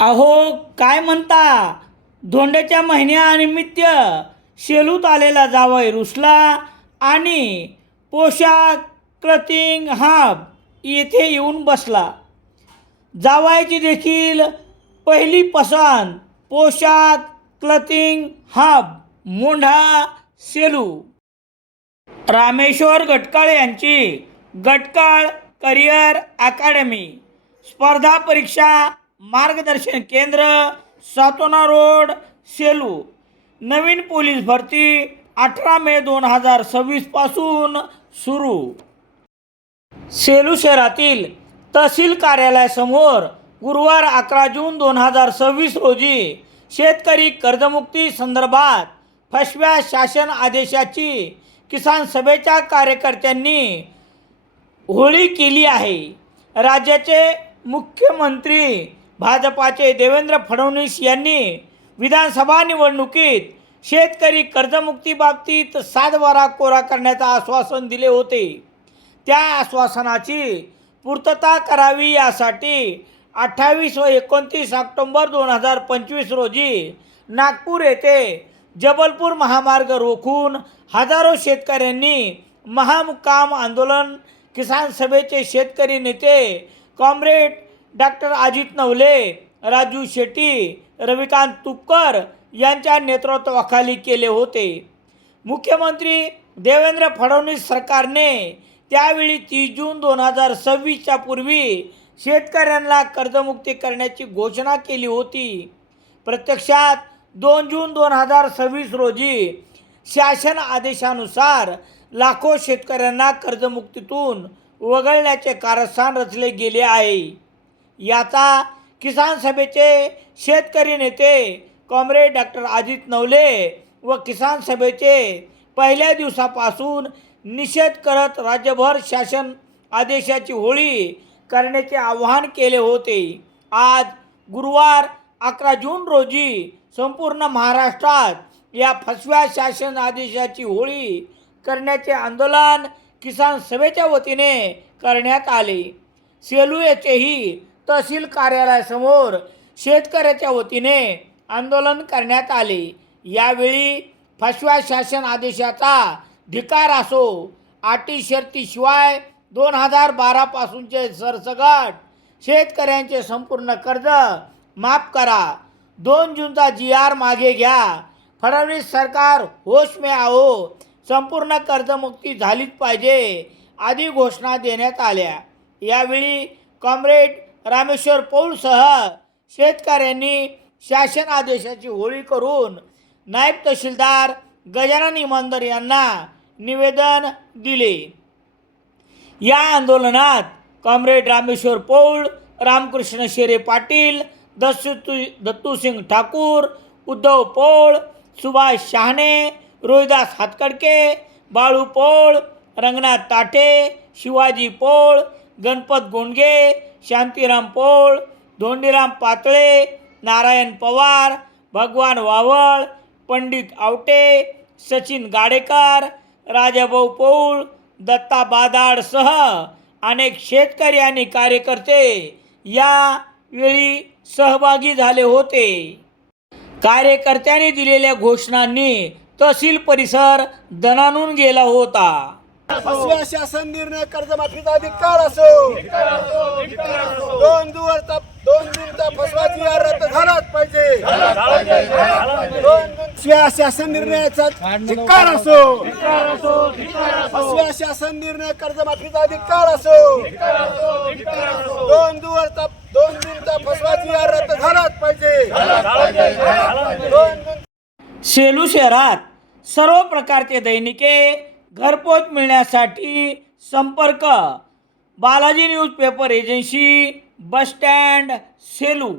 अहो काय म्हणता, धोंड्याच्या महिन्यानिमित्त शेलूत आलेला जावई रुसला आणि पोशाख क्लथिंग हब येथे येऊन बसला. जावयाची देखील पहिली पसंत पोशाख क्लथिंग हब मोंढा सेलू. रामेश्वर गटकाळ यांची गटकाळ करिअर अकॅडमी स्पर्धा परीक्षा मार्गदर्शन केंद्र, सातोना रोड, सेलू. नवीन पोलीस भरती 18 मे 2026 पासून सुरू. सेलू शहरातील तहसील कार्यालयासमोर गुरुवार 11 जून 2026 रोजी शेतकरी कर्जमुक्ती संदर्भात 5व्या शासन आदेशाची किसान सभेच्या कार्यकर्त्यांनी होळी केली आहे. राज्याचे मुख्यमंत्री भाजपाचे देवेंद्र फडणवीस यांनी विधानसभा निवडणुकीत शेतकरी कर्जमुक्तीबाबतीत सातबारा कोरा करण्याचं आश्वासन दिले होते. त्या आश्वासनाची पूर्तता करावी यासाठी 28 व 29 ऑक्टोबर 2025 रोजी नागपूर येथे जबलपूर महामार्ग रोखून हजारो शेतकऱ्यांनी महामुक्काम आंदोलन. किसान सभेचे शेतकरी नेते कॉम्रेड डॉक्टर अजित नवले, राजू शेट्टी, रविकांत तुपकर यांच्या नेतृत्वाखाली केले होते. मुख्यमंत्री देवेंद्र फडणवीस सरकारने त्यावेळी 30 जून 2026च्या पूर्वी शेतकऱ्यांना कर्जमुक्ती करण्याची घोषणा केली होती. प्रत्यक्षात 2 जून 2026 रोजी शासन आदेशानुसार लाखो शेतकऱ्यांना कर्जमुक्तीतून वगळण्याचे कारस्थान रचले गेले आहे. याचा किसान सभेचे शेतकरी नेते कॉम्रेड डॉक्टर अजित नवले व किसान सभेचे पहिल्या दिवसापासून निषेध करत राज्यभर शासन आदेशाची होळी करण्याचे आवाहन केले होते. आज गुरुवार 11 जून रोजी संपूर्ण महाराष्ट्रात या 5व्या शासन आदेशाची होळी करण्याचे आंदोलन किसान सभेच्या वतीने करण्यात आले. सेलू येथेही तहसील कार्यालयासमोर शेतकऱ्याच्या वतीने आंदोलन करण्यात आले. यावेळी 5व्या शासन आदेशाचा धिक्कार असो, अटी शर्तीशिवाय 2012 पासूनचे सरसकट शेतकऱ्यांचे संपूर्ण कर्ज माफ करा, 2 जूनचा GR मागे घ्या, फडणवीस सरकार होश में आओ, संपूर्ण कर्जमुक्ती झालीच पाहिजे आदी घोषणा देण्यात आल्या. यावेळी कॉम्रेड रामेश्वर पौळसह शेतकऱ्यांनी शासन आदेशाची होळी करून नायब तहसीलदार गजानन इमानदार यांना निवेदन दिले. या आंदोलनात कॉम्रेड रामेश्वर पौळ, रामकृष्ण शेरे पाटील, दत्तूसिंग ठाकूर, उद्धव पौळ, सुभाष शहाणे, रोहिदास हातकडके, बाळू पौळ, रंगनाथ ताठे, शिवाजी पौळ, गणपत गोंडगे, शांतीराम पौळ, धोंडीराम पातळे, नारायण पवार, भगवान वावळ, पंडित आवटे, सचिन गाडेकर, राजाभाऊ पौळ, दत्ता बादाडसह अनेक शेतकरी आणि कार्यकर्ते यावेळी सहभागी झाले होते. कार्यकर्त्यांनी दिलेल्या घोषणांनी तहसील परिसर दणाणून गेला होता. 5व्या शासन निर्णय कर्जमाफीचा धिक्कार असो, 2 जूनचा फसवा GR रद्द झालाच पाहिजे. 5व्या शासन निर्णयाचा धिक्कार असो, 5व्या शासन निर्णय कर्जमाफीचा धिक्कार असो, 2 जूनचा फसवा GR रद्द झालाच पाहिजे. सेलू शहरात सर्व प्रकारचे दैनिके घरपोच मिळण्यासाठी संपर्क Balaji news paper agency, bus stand, Selu.